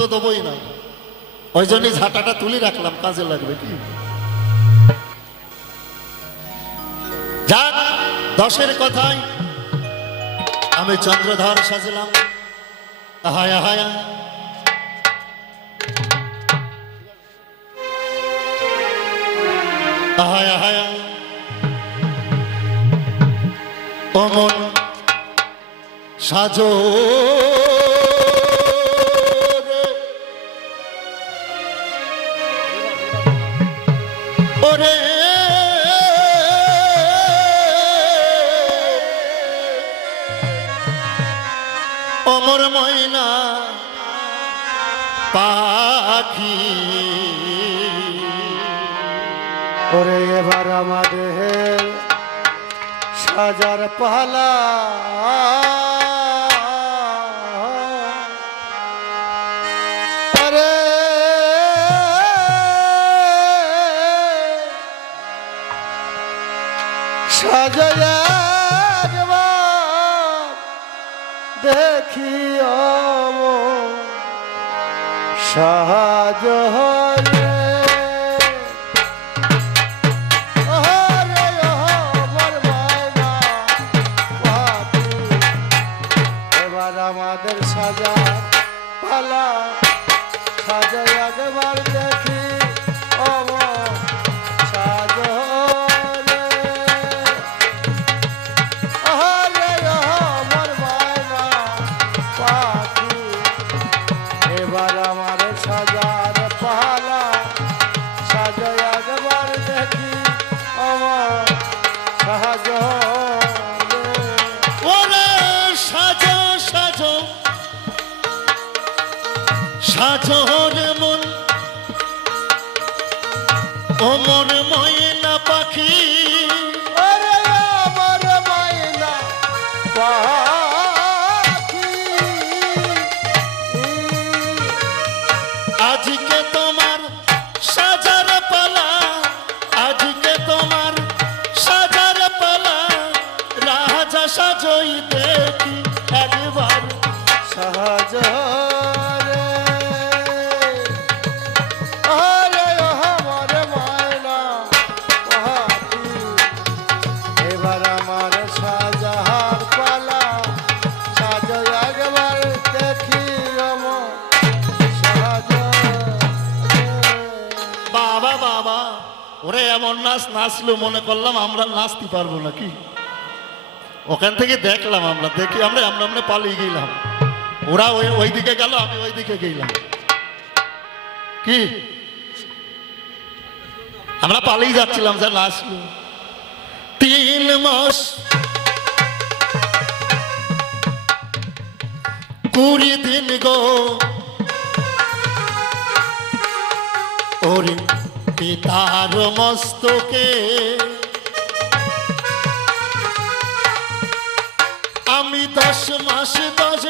তো দেবোই না। ওই জন্যই ঝাঁটাটা তুলে রাখলাম, কাজে লাগবে কি? দশের কথায় আমি চন্দ্রধর সাজলাম। হায়া হায়া হায়া হায়া অমন সাজো। অমর ময়না পাখি। ওরে এবার আমাদের সাজার পালা। সাজায়া সাহায্য ওরে এমন নাচ নাচলো মনে করলাম আমরা নাচতে পারব নাকি? ওখান থেকে দেখলাম আমরা, দেখি আমরা আমরা আমরা পালিয়ে গেলাম। ওরা ওই ওই দিকে গেল, আমি ওই দিকে গেলাম। কি? আমরা পালিয়ে যাচ্ছিলাম স্যার নাচলো তিন মাস কুড়ি দিন গো, ওরে পিতার মস্তকে। আমি দশ মাস দশ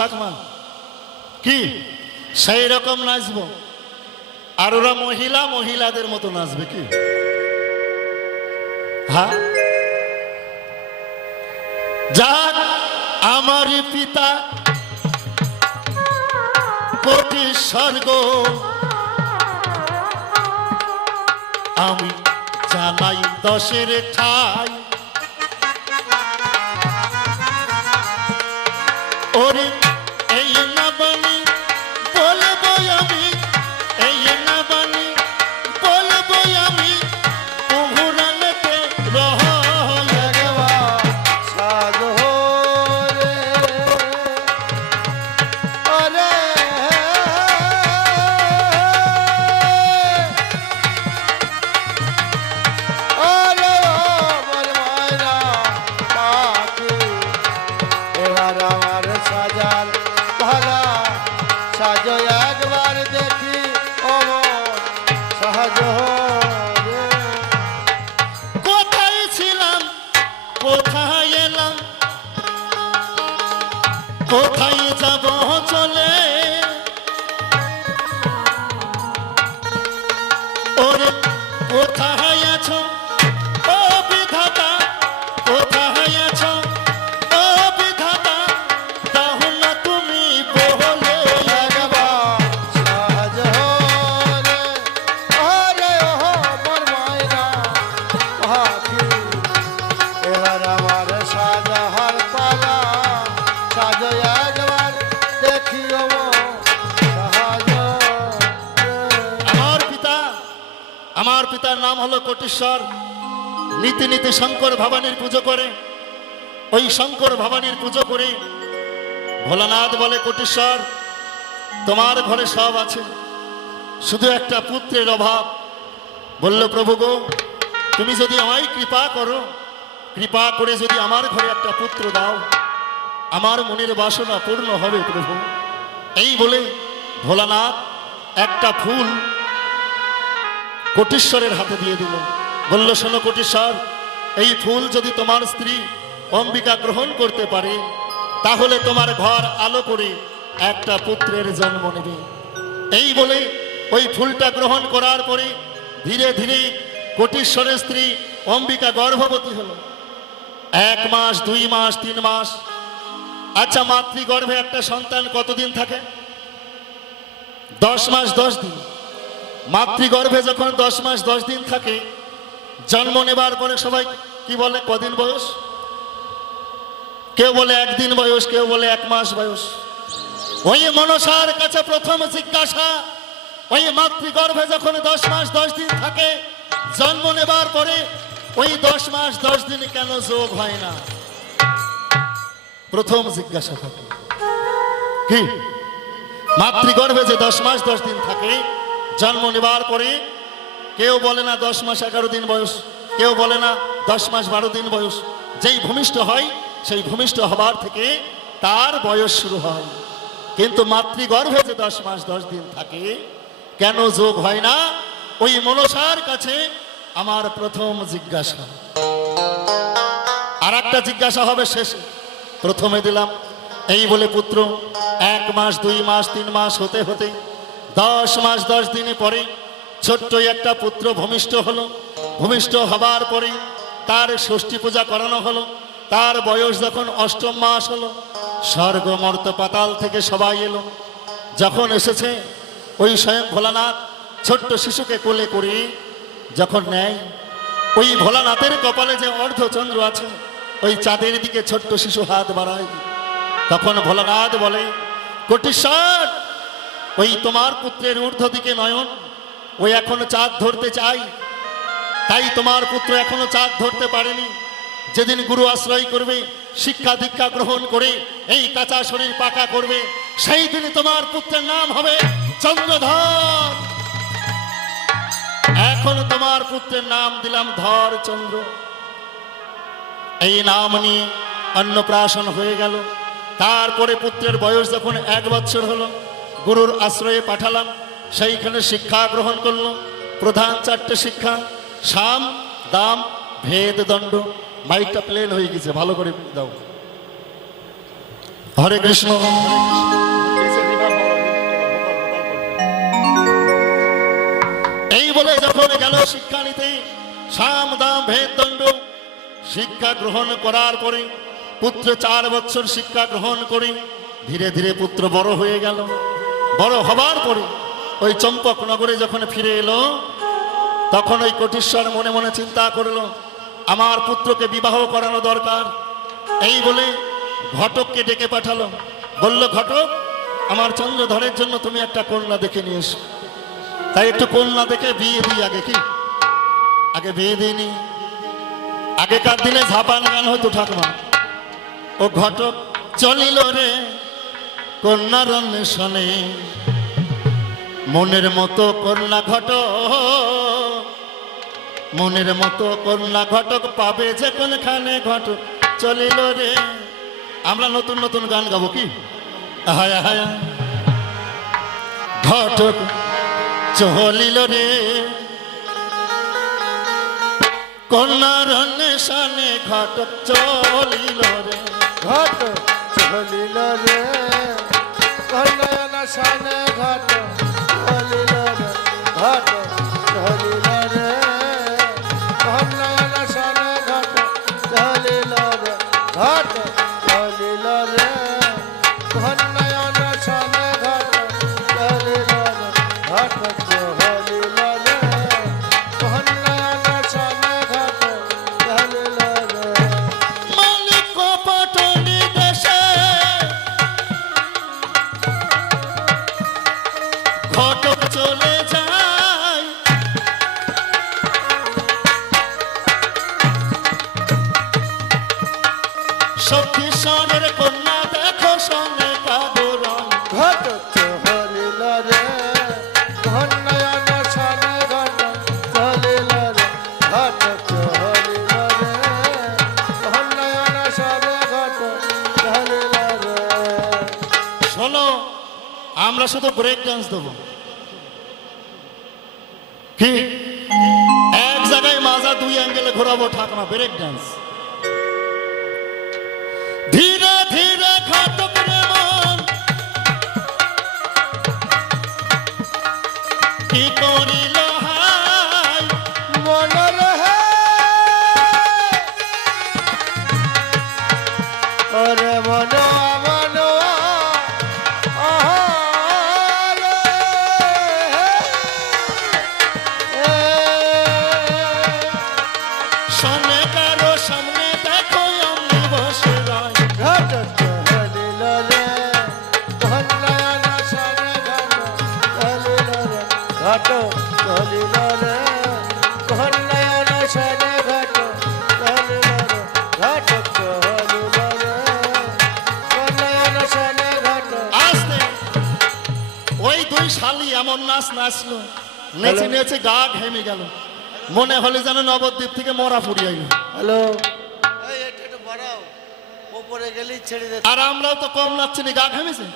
ঠাকমা কি? সেই রকম নাচবো। আর ওরা মহিলা, মহিলাদের মতো নাচবে কি? হ্যাঁ যাক আমার পিতা কোটি স্বর্গ। আমি জানাই দশের ঠাই। ওরে এই না নীতি শঙ্কর ভবানীর পুজো করে, ওই শঙ্কর ভবানীর পুজো করে ভোলানাথ বলে, কোটিশ্বর, তোমার ঘরে সব আছে। শুধু একটা পুত্রের অভাব। বলল, প্রভু গো, তুমি যদি আমায় কৃপা করো, কৃপা করে যদি আমার ঘরে একটা পুত্র দাও, আমার মনের বাসনা পূর্ণ হবে প্রভু। এই বলে ভোলানাথ একটা ফুল কোটিশ্বরের হাতে দিয়ে দিল। বলল, শোনো কোটিশ্বর এই ফুল যদি তোমার স্ত্রী অম্বিকা গ্রহণ করতে পারে, তাহলে তোমার ঘর আলো করে একটা পুত্রের জন্ম নেবে। এই বলে ওই ফুলটা গ্রহণ করার পরে ধীরে ধীরে কোটিশ্বরের স্ত্রী অম্বিকা গর্ভবতী হলো। এক মাস, দুই মাস, তিন মাস। আচ্ছা মাতৃগর্ভে একটা সন্তান কতদিন থাকে? দশ মাস, দশ দিন। মাতৃগর্ভে যখন দশ মাস, দশ দিন থাকে জন্ম নেবার পরে সবাই কি বলে? কদিন বয়স? কেউ বলে একদিন বয়স, কেউ বলে এক মাস বয়স। ওই মনসার কাছে প্রথম জিজ্ঞাসা, ওই মাতৃগর্ভে যখন দশ মাস দশ দিন থাকে, জন্ম নেবার পরে ওই দশ মাস দশ দিন কেন যোগ হয় না? প্রথম জিজ্ঞাসা থাকে। কি? মাতৃগর্ভে যে দশ মাস দশ দিন থাকে, জন্ম নেবার পরে কেউ বলে না দশ মাস এগারো দিন বয়স, কেউ বলে না দশ মাস বারো দিন বয়স। যেই ভূমিষ্ঠ হয়, সেই ভূমিষ্ঠ হবার থেকে তার বয়স শুরু হয়। কিন্তু মাতৃগর্ভে যে দশ মাস দশ দিন থাকে, কেন যোগ হয় না? ওই মনসার কাছে আমার প্রথম জিজ্ঞাসা। আর একটা জিজ্ঞাসা হবে শেষে। প্রথমে দিলাম, এই বলে পুত্র, এক মাস, দুই মাস, তিন মাস হতে হতে, দশ মাস, দশ দিনে পরে ছোট্ট একটা পুত্র ভূমিষ্ঠ হলো। ভূমিষ্ঠ হবার পরে তার ষষ্ঠী পূজা করানো হলো। তার বয়স যখন অষ্টম মাস হলো, স্বর্গ মর্ত পাতাল থেকে সবাই এলো। যখন এসেছে ওই স্বয়ং ভোলানাথ ছোট্ট শিশুকে কোলে করে যখন নেয়, ওই ভোলানাথের কপালে যে অর্ধচন্দ্র আছে, ওই চাঁদের দিকে ছোট্ট শিশু হাত বাড়ায়। তখন ভোলানাথ বলে, কোটিশ্বর, ওই তোমার পুত্রের ঊর্ধ্ব দিকে নয়ন ওই এখনও চাঁদ ধরতে চাই। তাই তোমার পুত্র এখনও চাঁদ ধরতে পারেনি। যেদিন গুরু আশ্রয় করবে, শিক্ষা দীক্ষা গ্রহণ করে এই কাঁচা শরীর পাকা করবে, সেই দিন তোমার পুত্রের নাম হবে চন্দ্রধর। এখন তোমার পুত্রের নাম দিলাম ধর চন্দ্র। এই নাম নিয়ে অন্নপ্রাশন হয়ে গেল। তারপরে পুত্রের বয়স যখন এক বছর হলো, গুরুর আশ্রয়ে পাঠালাম। সেইখানে শিক্ষা গ্রহণ করল। প্রধান চারটে শিক্ষা, সাম, দাম, ভেদ, দণ্ড। মাইকটা প্লেন হয়ে গেছে, ভালো করে দাও। হরে কৃষ্ণ। এই বলে যখন গেল শিক্ষা নিতে, সাম, দাম, ভেদ, দণ্ড, শিক্ষা গ্রহণ করার পরে পুত্র চার বছর শিক্ষা গ্রহণ করে ধীরে ধীরে পুত্র বড় হয়ে গেল। বড় হবার পরে ওই চম্পক নগরে যখন ফিরে এলো, তখন ওই কোটিশ্বর মনে মনে চিন্তা করল, আমার পুত্রকে বিবাহ করানো দরকার। এই বলে ঘটককে ডেকে পাঠালো। বলল, ঘটক, আমার চন্দ্রধরের জন্য তুমি একটা কন্যা দেখে নিয়ে এসো। তাই একটু কন্যা দেখে বিয়ে দিই আগে কি? আগে বিয়ে দিইনি। আগেকার দিনে ঝাপান গান হতো ঠাকুমা। ও ঘটক চলিল রে কন্যার অন্বেষণে। মনের মতো কন্যা ঘটক। মনের মতো কন্যা ঘটক পাবে যে কোনখানে ঘটক। চলিল রে। আমরা নতুন নতুন গান গাবো কি? হায় হায়। ঘটক চলিল রে। কন্যার অন্বেষণে ঘটক চলিল রে। ঘট চলিল রে। কল্যাণ সানে ঘট চলিল রে ঘট চলিল ঘোরাবো ঠাকুমা ব্রেক ডান্স ধীরে নেচে? নেচে গা ঘেমে গেল। মনে হলে যেন নবদ্বীপ থেকে মরা ফুরি আইল হ্যালো। আর আমরাও তো কম নাচছি না গা ঘেমেছে?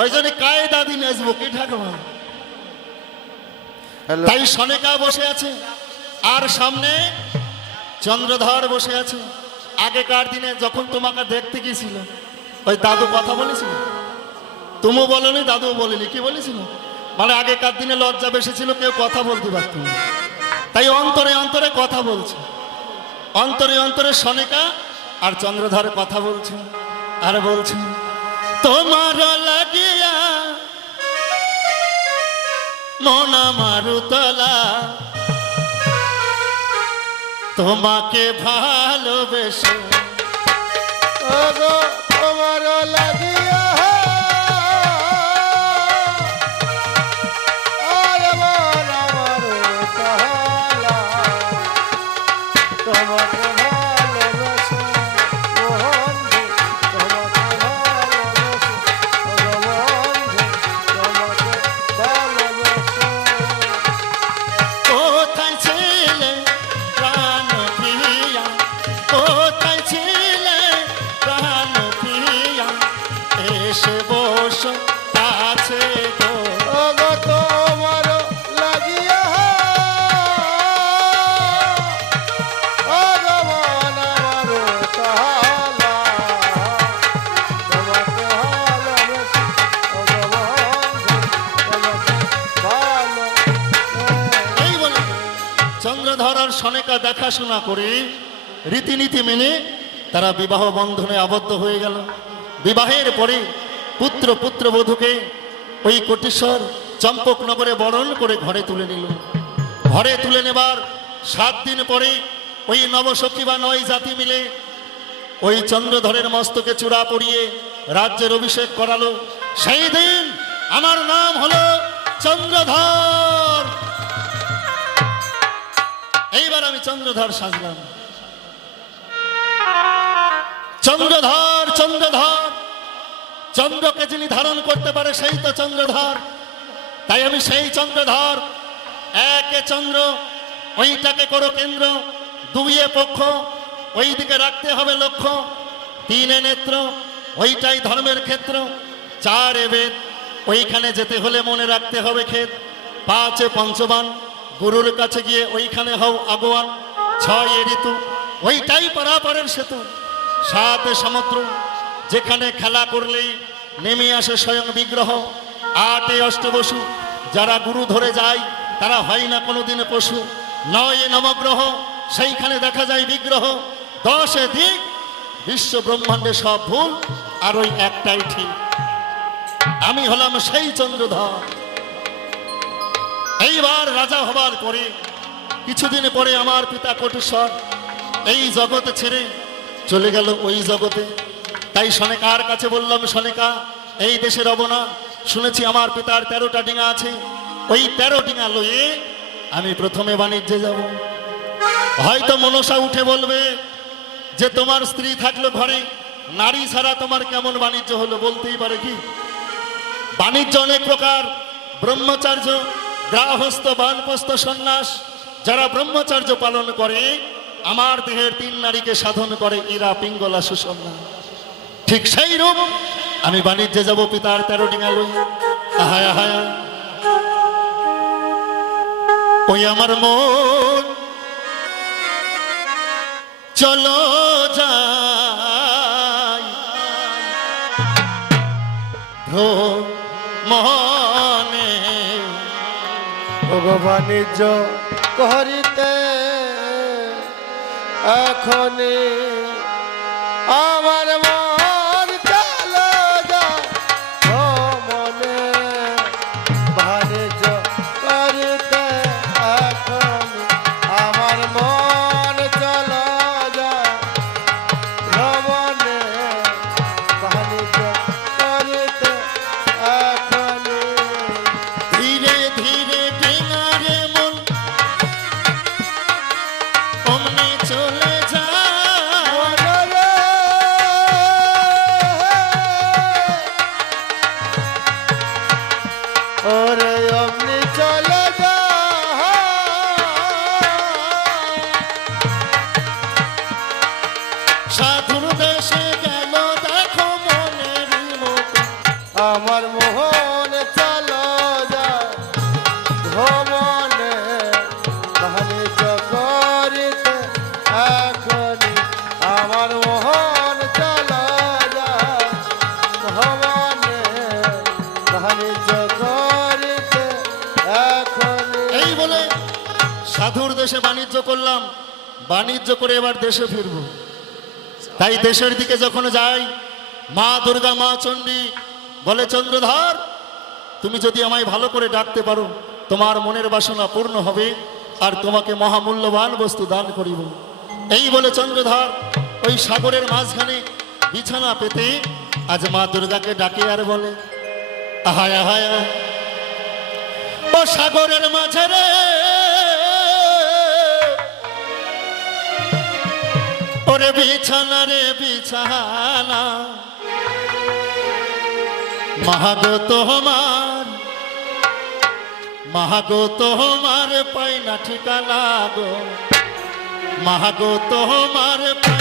ওই জন্য কায়ে দাদি নাচবো কি ঠাকুমা? তাই সনেকা বসে আছে আর সামনে চন্দ্রধর বসে আছে। আগেকার দিনে যখন তোমাকে দেখতে গিয়েছিল ওই দাদু কথা বলেছিল? তুমিও বলনি দাদু বলিনি কি বলেছিল? মানে আগেকার দিনে লজ্জা বেশি ছিল, কেউ কথা বলতে পারত তাই অন্তরে অন্তরে কথা বলছে। অন্তরে অন্তরে সনেকা আর চন্দ্রধর কথা বলছে, আর বলছে, তোমার লাগিয়া মনা মারুতলা তোমাকে ভালোবেসে করে, রীতিনীতি মেনে তারা বিবাহ বন্ধনে আবদ্ধ হয়ে গেল। বিবাহের পরে পুত্র পুত্রবধূকে ওই কোটেশ্বর চম্পকনগরে বরণ করে ঘরে তুলে নিল। ঘরে তুলে নেবার সাত দিন পরে ওই নবসখী বা নয় জাতি মিলে ওই চন্দ্রধরের মস্তকে চূড়া পরিয়ে রাজ্যের অভিষেক করালো। সেই দিন আমার নাম হলো চন্দ্রধর। এইবার আমি চন্দ্রধর সাজলাম। চন্দ্রধর চন্দ্রধর, চন্দ্রকে যিনি ধারণ করতে পারে সেই তো চন্দ্রধর। তাই আমি সেই চন্দ্রধর, একে চন্দ্র, ওইটাকে করো কেন্দ্র দুইয়ে পক্ষ ওই দিকে রাখতে হবে লক্ষ্য। তিনে নেত্র, ওইটাই ধর্মের ক্ষেত্র। চারে বেদ, ওইখানে যেতে হলে মনে রাখতে হবে ক্ষেত পাঁচে পঞ্চবান গুরুর কাছে গিয়ে ওইখানে হও আগোয়ান, ছয় ঋতু, ওইটাই পারাপারের সেতু। সাতে সমুদ্র, যেখানে খেলা করলেই নেমে আসে স্বয়ং বিগ্রহ। আটে অষ্টবসু, যারা গুরু ধরে যায়, তারা হয় না কোনোদিন পশু। নয় নবগ্রহ, সেইখানে দেখা যায় বিগ্রহ। দশে দিক, বিশ্ব ব্রহ্মাণ্ডে সব ভুল, আর ওই একটাই ঠিক। আমি হলাম সেই চন্দ্রধর। এইবার রাজা হবার পরে, কিছুদিন পরে আমার পিতা কোটেশ্বর এই জগতে ছেড়ে চলে গেল ওই জগতে। তাই সনেকার কাছে বললাম সনেকা এই দেশে রব না। শুনেছি আমার পিতার তেরোটা ডিঙা আছে। ওই তেরো ডিঙা লয়ে আমি প্রথমে বাণিজ্যে যাব। হয়তো মনসা উঠে বলবে যে, তোমার স্ত্রী থাকল ঘরে, নারী ছাড়া তোমার কেমন বাণিজ্য হলো? বলতেই পারে কি? বাণিজ্য অনেক প্রকার, ব্রহ্মচার্য গ্রাহস্থ বানপ্রস্থ সন্ন্যাস, যারা ব্রহ্মচার্য পালন করে, আমার দেহের তিন নারীকে সাধন করে ইরা পিঙ্গলা সুসন্না ঠিক সেই রূপ আমি বাণিজ্যে যাব পিতার তেরো ডিঙা লই। আহায় আহায়। ওই আমার মন। চলো যাই ওগো জ করিতে এখনই করে এবার দেশে ফিরব। তাই দেশের দিকে যখন যাই, মা দুর্গা, মা চণ্ডী বলে, চন্দ্রধর, তুমি যদি আমায় ভালো করে ডাকতে পারো, তোমার মনের বাসনা পূর্ণ হবে আর তোমাকে মহামূল্যবান বস্তু দান করিব। এই বলে চন্দ্রধর ওই সাগরের মাঝখানে বিছানা পেতে আজ মা দুর্গাকে ডাকে আর বলে, আহায় আহায়। ও সাগরের মাঝে রে! ওরে বিছানা রে বিছানা। মাহাগো তোমার মাহাগো তোমার পাই না ঠিকানা গো। মাহাগো তোমার পাই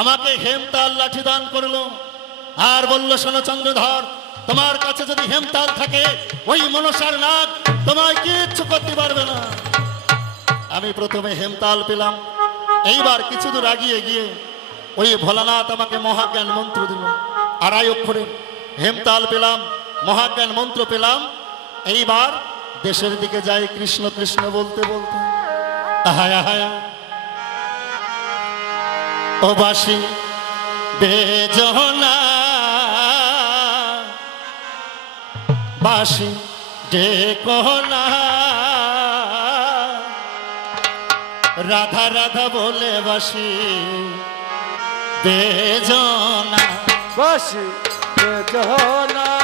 আমাকে হেমতাল লাঠি দান করল। আর বলল, শোনো চন্দ্রধর, তোমার কাছে যদি হেমতাল থাকে, ওই মনসার নাগ তোমায় কিচ্ছু করতে পারবে না। আমি প্রথমে হেমতাল পেলাম। এইবার কিছু দূর আগিয়ে গিয়ে ওই ভোলানাথ আমাকে মহাজ্ঞান মন্ত্র দিল। আড়াই অক্ষরে হেমতাল পেলাম, মহাজ্ঞান মন্ত্র পেলাম। এইবার দেশের দিকে যাই কৃষ্ণ কৃষ্ণ বলতে বলতে। আহায়া হায়া ও বাসি বেজনা। বাসি ডেকনা। রাধা রাধা বলে বাসি বেজনা। বাসি বেজনা।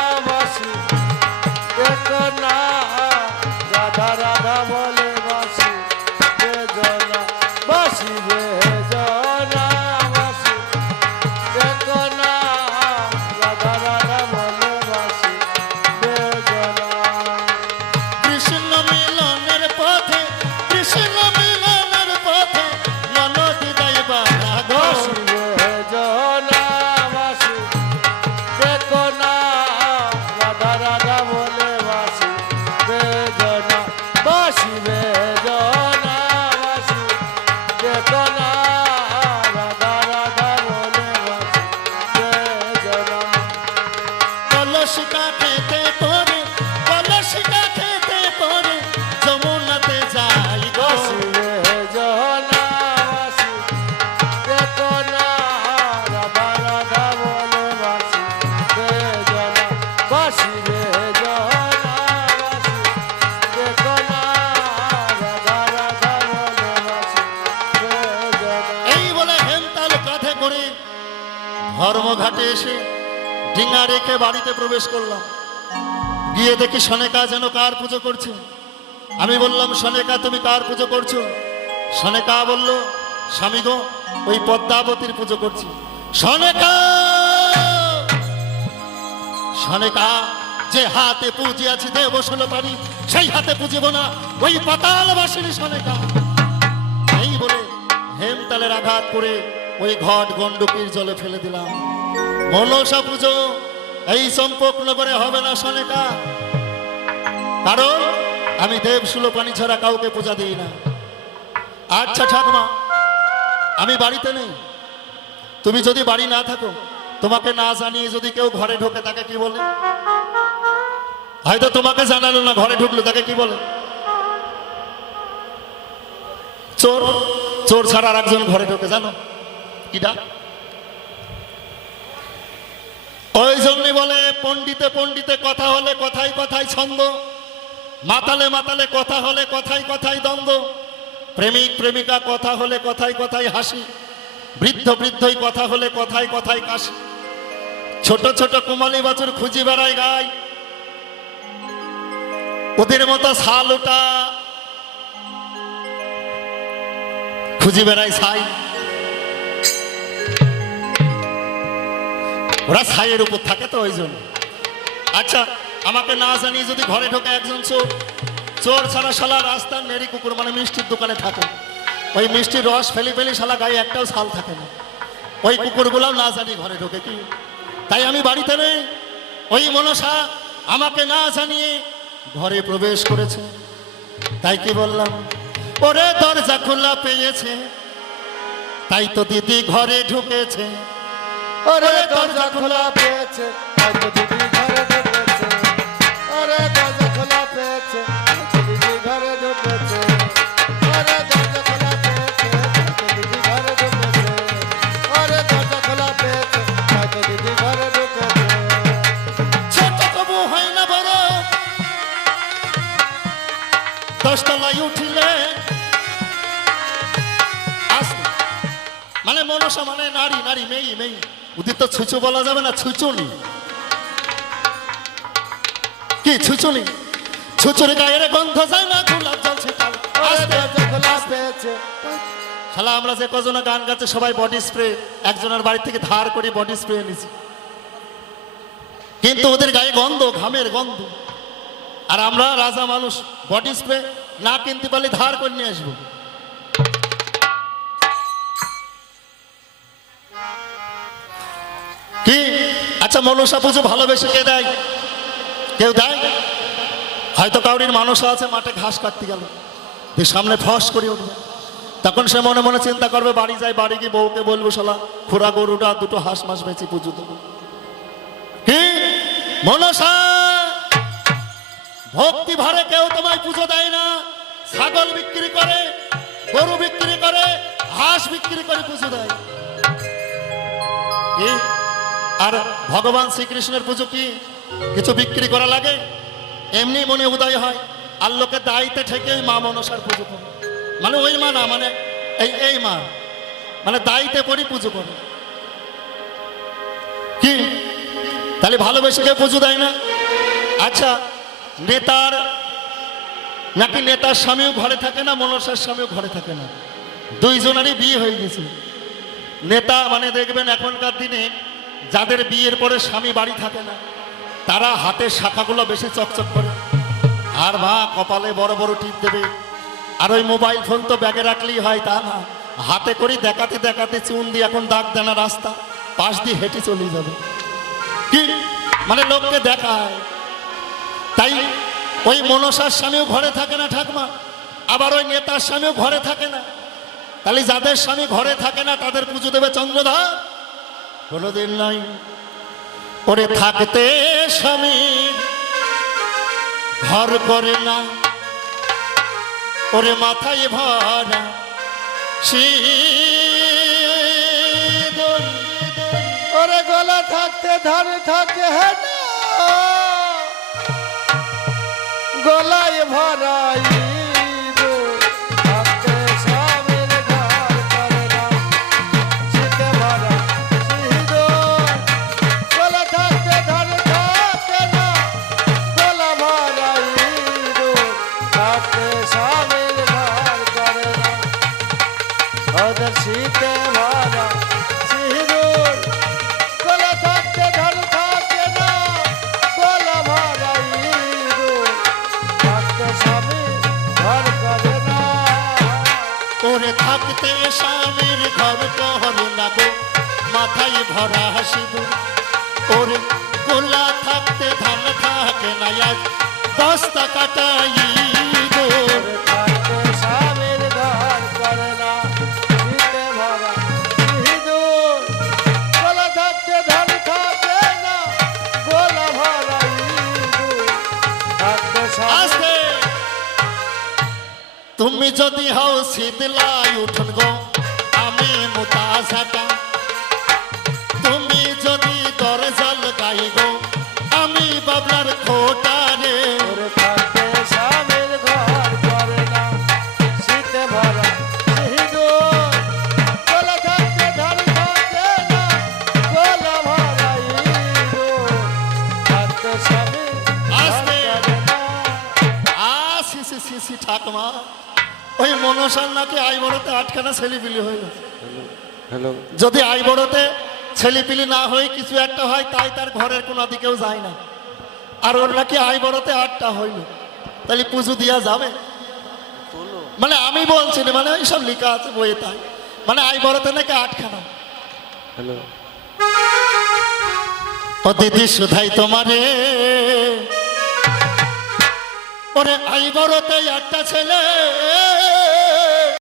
ডিঙা রেখে বাড়িতে প্রবেশ করলাম। গিয়ে দেখি সনেকা যেন কার পুজো করছে। আমি বললাম, সনেকা, তুমি কার পুজো করছ? সনেকা বলল, স্বামী গো, ওই পদ্মাবতীর পুজো করছি। সনেকা! সনেকা, যে হাতে পুজে আছি দেব ষোলো পারি, সেই হাতে পুজিব না, ওই পাতাল বাসিনী সনেকা। এই বলে হেমতালের আঘাত করে ওই ঘট গন্ডকির জলে ফেলে দিলাম। মনসা পুজো, এই চম্পকনগরে হবে না সনেকা কারণ, আমি দেব পানি ছাড়া কাউকে পূজা দিই না। আচ্ছা ঠাকুমা, আমি বাড়িতে নেই। তুমি যদি বাড়ি না থাকো, তোমাকে না জানিয়ে যদি কেউ ঘরে ঢোকে, তাকে কি বলে? হয়তো তোমাকে জানালো না, ঘরে ঢুকলো, তাকে কি বলে? চোর চোর ছাড়া আর একজন ঘরে ঢোকে, জানো? কি কিটা ওই জন্যই বলে, পণ্ডিতে পণ্ডিতে কথা হলে কথাই কথাই ছন্দ। মাতালে মাতালে কথা হলে কথাই কথাই দ্বন্দ্ব। প্রেমিক প্রেমিকা কথা হলে কথাই কথাই হাসি। বৃদ্ধ বৃদ্ধই কথা হলে কথাই কথাই কাশি। ছোট ছোট কুমালী বাছুর খুঁজি বেড়ায় গায়। ওদের মতো শাল ওটা খুঁজি বেড়ায় ছাই। ওরা ছাইয়ের উপর থাকে তো, ওই জন্য। আচ্ছা আমাকে না জানিয়ে যদি ঘরে ঢোকে একজন চোর চোর ছাড়া শালা রাস্তার নেড়ি কুকুর মানে মিষ্টির দোকানে থাকে। ওই মিষ্টির রস ফেলি ফেলি শালা গায়ে একটাও ছাল থাকে না। ওই কুকুরগুলাও না জানি ঘরে ঢোকে কি। তাই আমি বাড়িতে নেই। ওই মনসা আমাকে না জানিয়ে ঘরে প্রবেশ করেছে। তাই কি বললাম? ওরে দরজা খোলা পেয়েছে। তাই তো দিদি ঘরে ঢুকেছে। ওরে দরজা খোলা পেয়েছে দশতলায় উঠিলে মানে মনসা মানে নারী নারী মেয়ে মেয়ে। ওদের তো ছুচু বলা যাবে না ছুচুনি। কি ছুচুনি? ছুচুরি গায়ের গন্ধ যায় না গোলাপ জল শালা আমরা যে কজনে গান গাচ্ছে সবাই বডি স্প্রে একজনের বাড়ি থেকে ধার করে বডি স্প্রে এনেছি। কিন্তু ওদের গায়ে গন্ধ ঘামের গন্ধ। আর আমরা রাজা মানুষ বডি স্প্রে না কিনতে পারলে ধার করে নিয়ে আসব। কি? আচ্ছা মনসা পুজো ভালোবেসে কে দেয়? কেউ দেয়? হয়তো কাউরির মানুষও আছে, মাঠে ঘাস কাটতে গেল। দিয়ে সামনে ফস করে উঠবে তখন সে মনে মনে চিন্তা করবে, বাড়ি যাই, বাড়ি গিয়ে বউকে বলব, শালা খোরা গরুটা দুটো হাঁস মাস বেঁচে পুজো দেবো। কি? মনসা! ভক্তি ভরে কেউ তোমায় পুজো দেয় না। ছাগল বিক্রি করে, গরু বিক্রি করে, হাঁস বিক্রি করে পুজো দেয়। কি? আর ভগবান শ্রীকৃষ্ণের পুজো কি কিছু বিক্রি করা লাগে, এমনি মনে উদয় হয়। আর লোকে দায়িত্বে ঠেকে মা মনসার পুজো করে। মানে ওই মা না মানে এই এই মা। মানে দায়িত্বে পড়ি পুজো করে। কি? তাহলে ভালোবেসে কেউ পুজো দেয় না? আচ্ছা নেতার, নাকি নেতার স্বামীও ঘরে থাকে না, মনসার স্বামীও ঘরে থাকে না? দুইজনেরই বিয়ে হয়ে গেছে। নেতা মানে দেখবেন এখনকার দিনে যাদের বিয়ের পরে স্বামী বাড়ি থাকে না, তারা হাতের শাখাগুলো বেশি চকচক করে। আর মা কপালে বড় বড় টিপ দেবে। আর ওই মোবাইল ফোন তো ব্যাগে রাখলেই হয় তা না। হাতে করি দেখাতে দেখাতে চুন দিয়ে এখন দাগ দেনা রাস্তা, পাশ দিয়ে হেঁটে চলে যাবে। কি? মানে লোককে দেখায়। তাই ওই মনসার স্বামীও ঘরে থাকে না ঠাকমা, আবার ওই নেতার স্বামীও ঘরে থাকে না। তাহলে যাদের স্বামী ঘরে থাকে না, তাদের পুজো দেবে চন্দ্রধার কোনোদিন নাই। ওরে থাকতে স্বামী ঘর করে না। ওরে মাথায় ভরা। ওরে গলা থাকতে, ধারে থাকে হ্যাঁ গলায় ভরাই করে থাকতে স্বামীর ঘর কহর লাগো মাথায় ভরা হাসিদু ওরে গোলা থাকতে ধান থাকে না, আজ কাটাই হাও শীত লাই উঠন গো যদি আই বড়তে ছেলিপিলি না হয়ে কিছু একটা হয় তাই তার ঘরের কোনো দিকেও যায় না। আর ওর নাকি আই বড়তে আটটা হইল। তাহলে পুজো দিয়া যাবে? মানে আমি বলছি না মানে এইসব লেখা আছে বইয়ে তাই। মানে আই বড়তে নাকি আটখানা। হ্যালো। ও দিদি সুধাই তোমারে। ওরে আই বড়তে একটা ছেলে।